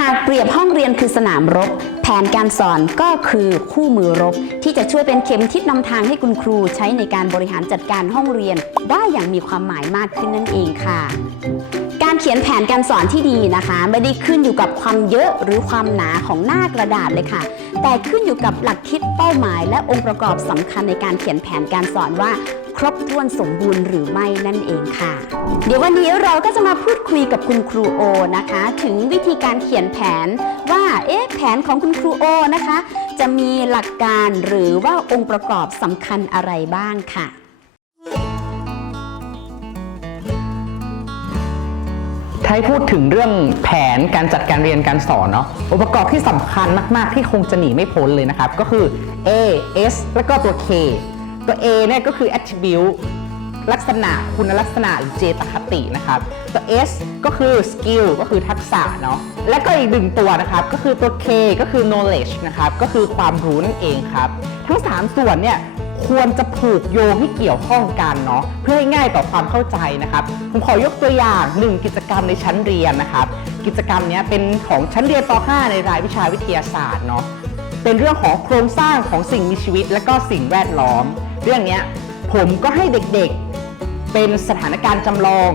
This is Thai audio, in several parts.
หากเปรียบห้องเรียนคือสนามรบ แผนการสอนก็คือคู่มือรบ ที่จะช่วยเป็นเข็มทิศนำทางให้คุณครูใช้ในการบริหารจัดการห้องเรียน ได้อย่างมีความหมายมากขึ้นนั่นเองค่ะ การเขียนแผนการสอนที่ดีนะคะ ไม่ได้ขึ้นอยู่กับความเยอะหรือความหนาของหน้ากระดาษเลยค่ะ แต่ขึ้นอยู่กับหลักคิดเป้าหมาย และองค์ประกอบสำคัญในการเขียนแผนการสอนว่า ครบถ้วนสมบูรณ์หรือไม่นั่นเองค่ะ เดี๋ยววันนี้เราก็จะมาพูดคุยกับคุณครูโอนะคะ ถึงวิธีการเขียนแผนว่าเอ๊ะแผนของคุณครูโอนะคะ จะมีหลักการหรือว่าองค์ประกอบสำคัญอะไรบ้างค่ะถ้าพูดถึงเรื่องแผนการจัดการเรียนการสอนเนาะองค์ประกอบที่สำคัญมาก ๆ ที่คงจะหนีไม่พ้นเลยนะครับ ก็คือ A S แล้วก็ตัว K ตัว A เนี่ยก็คือ attribute ลักษณะคุณลักษณะหรือเจตคตินะครับ ตัว S ก็คือ skill ก็คือทักษะเนาะและก็อีกหนึ่งตัวนะครับ ก็คือตัว K ก็คือ knowledge นะครับ ก็คือความรู้นั่นเองครับ ทั้ง 3 ส่วนเนี่ยควรจะผูกโยงให้เกี่ยวข้องกันเนาะเพื่อให้ง่ายต่อความเข้าใจนะครับ ผมขอยกตัวอย่างหนึ่งกิจกรรมในชั้นเรียนนะครับ กิจกรรมเนี้ยเป็นของชั้นเรียนป .5 ในรายวิชาวิทยาศาสตร์เนาะเป็นเรื่องของโครงสร้างของสิ่งมีชีวิต และก็สิ่งแวดล้อม เรื่องนี้ผมก็ให้เด็กๆเป็นสถานการณ์จำลอง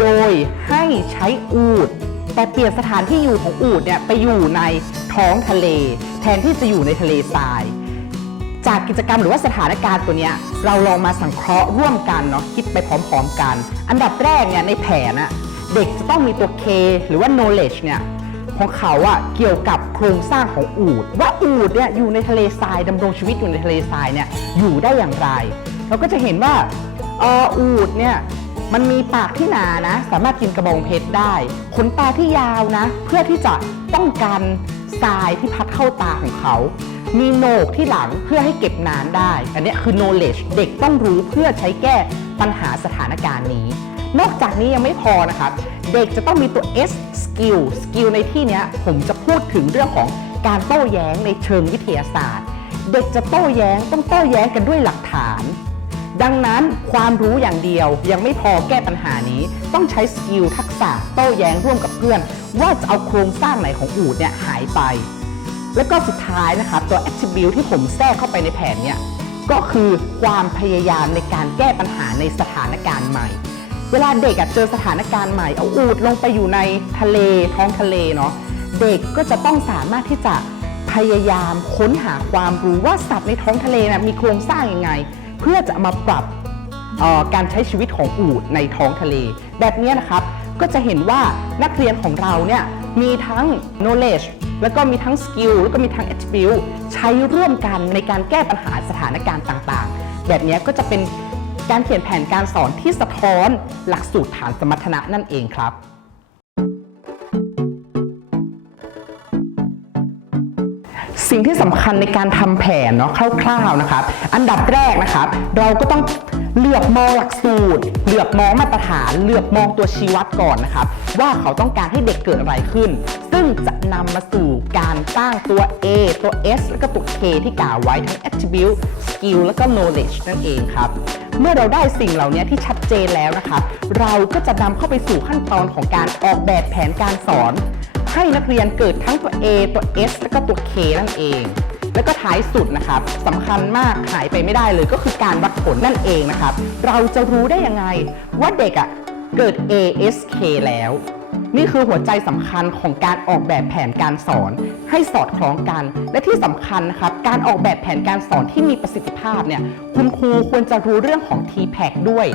โดยให้ใช้อูดแต่เปลี่ยนสถานที่อยู่ของอูดเนี่ยไปอยู่ในท้องทะเล แทนที่จะอยู่ในทะเลทราย จากกิจกรรมหรือว่าสถานการณ์ตัวนี้เราลองมาสังเคราะห์ร่วมกันเนาะคิดไปพร้อมๆกัน อันดับแรกเนี่ยในแผนอะเด็กจะต้องมีตัว K หรือว่า knowledge เนี่ย ของเขาอะเกี่ยวกับโครงสร้างของอูดว่าอูดเนี่ยอยู่ในทะเลทรายดำรงชีวิตอยู่ในทะเลทรายเนี่ยอยู่ได้อย่างไร เราก็จะเห็นว่าออูดเนี่ยมันมีปากที่หนานะ สามารถกินกระบองเพชรได้ขนตาที่ยาวนะ เพื่อที่จะป้องกันทรายที่พัดเข้าตาของเขา มีโหนกที่หลังเพื่อให้เก็บนานได้ อันนี้คือ knowledge เด็กต้องรู้เพื่อใช้แก้ปัญหาสถานการณ์นี้ นอกจากนี้ยังไม่พอนะครับ เด็กจะต้องมีตัว S skill skill ในที่นี้ผมจะพูดถึงเรื่องของการโต้แย้งในเชิงวิทยาศาสตร์ เด็กจะโต้แย้งต้องโต้แย้งกันด้วยหลักฐาน ดังนั้นความรู้อย่างเดียวยังไม่พอแก้ปัญหานี้ ต้องใช้สกิลทักษะโต้แย้งร่วมกับเพื่อน ว่าจะเอาโครงสร้างไหนของอูดเนี่ยหายไป แล้วก็สุดท้ายนะครับตัว attribute ที่ผมแทรกเข้าไปในแผนเนี่ยก็คือความพยายามในการแก้ปัญหาในสถานการณ์ใหม่ เวลาเด็กอะเจอสถานการณ์ใหม่เอาอูดลงไปอยู่ในทะเลท้องทะเลเนาะเด็กก็จะต้องสามารถที่จะพยายามค้นหาความรู้ว่าสัตว์ในท้องทะเลนะมีโครงสร้างยังไง เพื่อจะมาปรับการใช้ชีวิตของอูฐในท้องทะเล แบบนี้นะครับก็จะเห็นว่านักเรียนของเราเนี่ยมีทั้ง knowledge แล้วก็มีทั้ง skill แล้วก็มีทั้ง attribute ใช้ร่วมกันในการแก้ปัญหาสถานการณ์ต่างๆ แบบนี้ก็จะเป็น การเขียนแผนการสอนที่สะท้อนหลักสูตรฐานสมรรถนะนั่นเองครับสิ่งที่สำคัญในการทำแผนเนาะคร่าวๆนะครับ อันดับแรกนะครับ เราก็ต้องเลือกมองหลักสูตร เลือกมองมาตรฐาน เลือกมองตัวชี้วัดก่อนนะครับ ว่าเขาต้องการให้เด็กเกิดอะไรขึ้น ซึ่งจะนำมาสู่การสร้างตัว A ตัว S แล้วก็ตัว K ที่กล่าวไว้ทั้ง attribute skill แล้วก็ knowledge นั่นเองครับ เมื่อเราได้สิ่งเหล่านี้ที่ชัดเจนแล้วนะคะ เราก็จะนำเข้าไปสู่ขั้นตอนของการออกแบบแผนการสอน ให้นักเรียนเกิดทั้งตัว A ตัว S แล้วก็ตัว K นั่นเอง แล้วก็ท้ายสุดนะครับสำคัญมากหายไปไม่ได้เลยก็คือการวัดผลนั่นเองนะครับ เราจะรู้ได้ยังไงว่าเด็กอะ่ะเกิด A S K แล้ว นี่คือหัวใจสำคัญของการออกแบบแผนการสอน ให้สอดคล้องกัน และที่สำคัญนะครับการออกแบบแผนการสอนที่มีประสิทธิภาพเนี่ยคุณครูควรจะรู้เรื่องของ TPAC ด้วย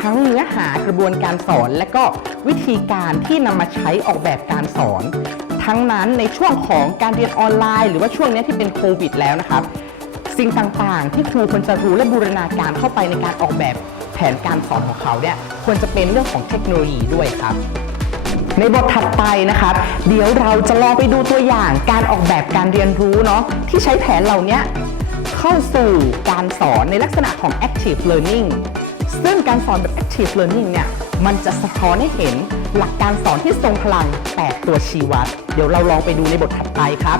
ทั้งเนื้อหากระบวนการสอน และก็วิธีการที่นำมาใช้ออกแบบการสอน ทั้งนั้นในช่วงของการเรียนออนไลน์ หรือว่าช่วงนี้ที่เป็นโควิดแล้วนะครับ สิ่งต่างๆ ที่ครูควรจะรู้และบูรณาการเข้าไปในการออกแบบแผนการสอนของเขาเนี่ยควรจะเป็นเรื่องของเทคโนโลยีด้วยครับ ในบทถัดไปนะครับ เดี๋ยวเราจะลองไปดูตัวอย่างการออกแบบการเรียนรู้เนาะที่ใช้แผนเหล่านี้เข้าสู่การสอนในลักษณะของ active learning ซึ่งการสอนแบบ active learning เนี่ยมันจะสะท้อนให้เห็นหลักการสอนที่ทรงพลัง 8 ตัวชี้วัด เดี๋ยวเราลองไปดูในบทถัดไปครับ